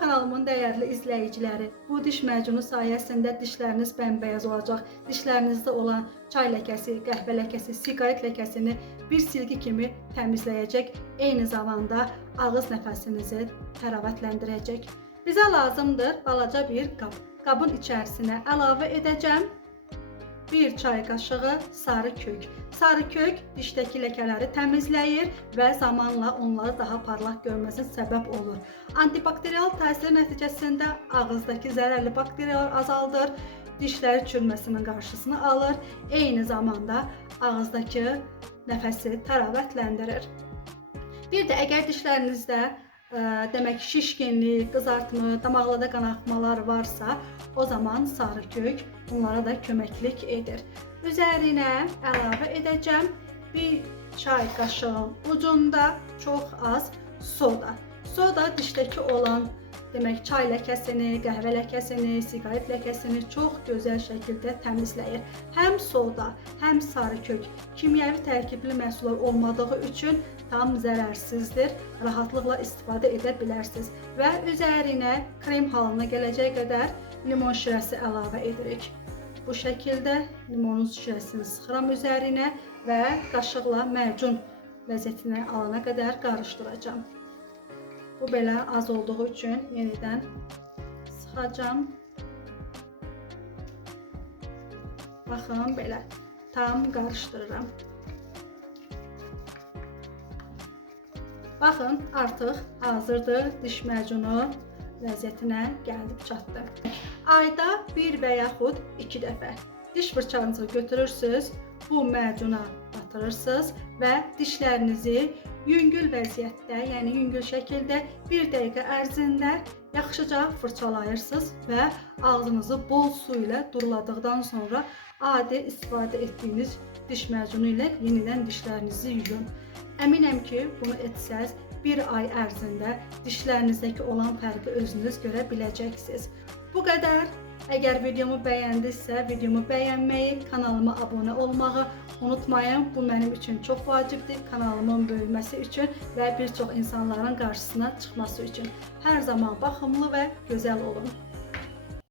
kanalımın dəyərli izləyiciləri, bu diş macunu sayəsində dişləriniz bəmbəyaz olacaq. Dişlərinizdə olan çay ləkəsi, qəhvə ləkəsi, siqaret ləkəsini bir silgi kimi təmizləyəcək. Eyni zamanda ağız nəfəsinizi təravətləndirəcək. Bizə lazımdır balaca bir qab. Qabın içərisinə əlavə edəcəm 1 çay qaşığı sarı kök. Sarı kök dişdəki ləkələri təmizləyir və zamanla onları daha parlaq görməsinə səbəb olur. Antibakterial təsir nəticəsində ağızdakı zərərli bakteriyalar azaldır, dişləri çürüməsinin qarşısını alır, eyni zamanda ağızdakı nəfəsi təravətləndirir. Bir də əgər dişlərinizdə demək şişkinlik, qızartma, damaqlarda qanaxmalar varsa, o zaman sarı kök bunlara da köməklik edir. Üzərinə əlavə edəcəm 1 çay qaşığının ucunda çox az soda. Soda dişdəki olan demək çay ləkəsini, qəhvə ləkəsini, siqaret ləkəsini çox gözəl şəkildə təmizləyir. Həm soda, həm sarı kök kimyəvi tərkibli məhsullar olmadığı üçün tam zərərsizdir. Rahatlıqla istifadə edə bilərsiniz və üzərinə krem halına gələcək qədər limon şirəsi əlavə edirik. Bu şəkildə limonun şirəsini sıxıram üzərinə və qaşıqla macun vəziyyətinə alana qədər qarışdıracağam. Bu belə az olduğu üçün yenidən sıxacağam. Baxın belə tam qarışdırıram. Baxın artıq hazırdır, diş macunu vəziyyətinə gəlib çatdı. Ayda 1 və yaxud 2 dəfə diş fırçanızı götürürsünüz, bu macuna batırırsınız və dişlərinizi yüngül vəziyyətdə, yəni yüngül şəkildə 1 dəqiqə ərzində yaxşıca fırçalayırsınız və ağzınızı bol su ilə duruladıqdan sonra adi istifadə etdiyiniz diş macunu ilə yenidən dişlərinizi yuyun. Əminəm ki, bunu etsəz 1 ay ərzində dişlərinizdəki olan fərqi özünüz görə biləcəksiniz. Bu qədər. Əgər videomu bəyəndinizsə, videomu bəyənməyi, kanalıma abunə olmağı unutmayın. Bu mənim üçün çox vacibdir, kanalımın böyüməsi üçün və bir çox insanların qarşısına çıxması üçün. Hər zaman baxımlı və gözəl olun.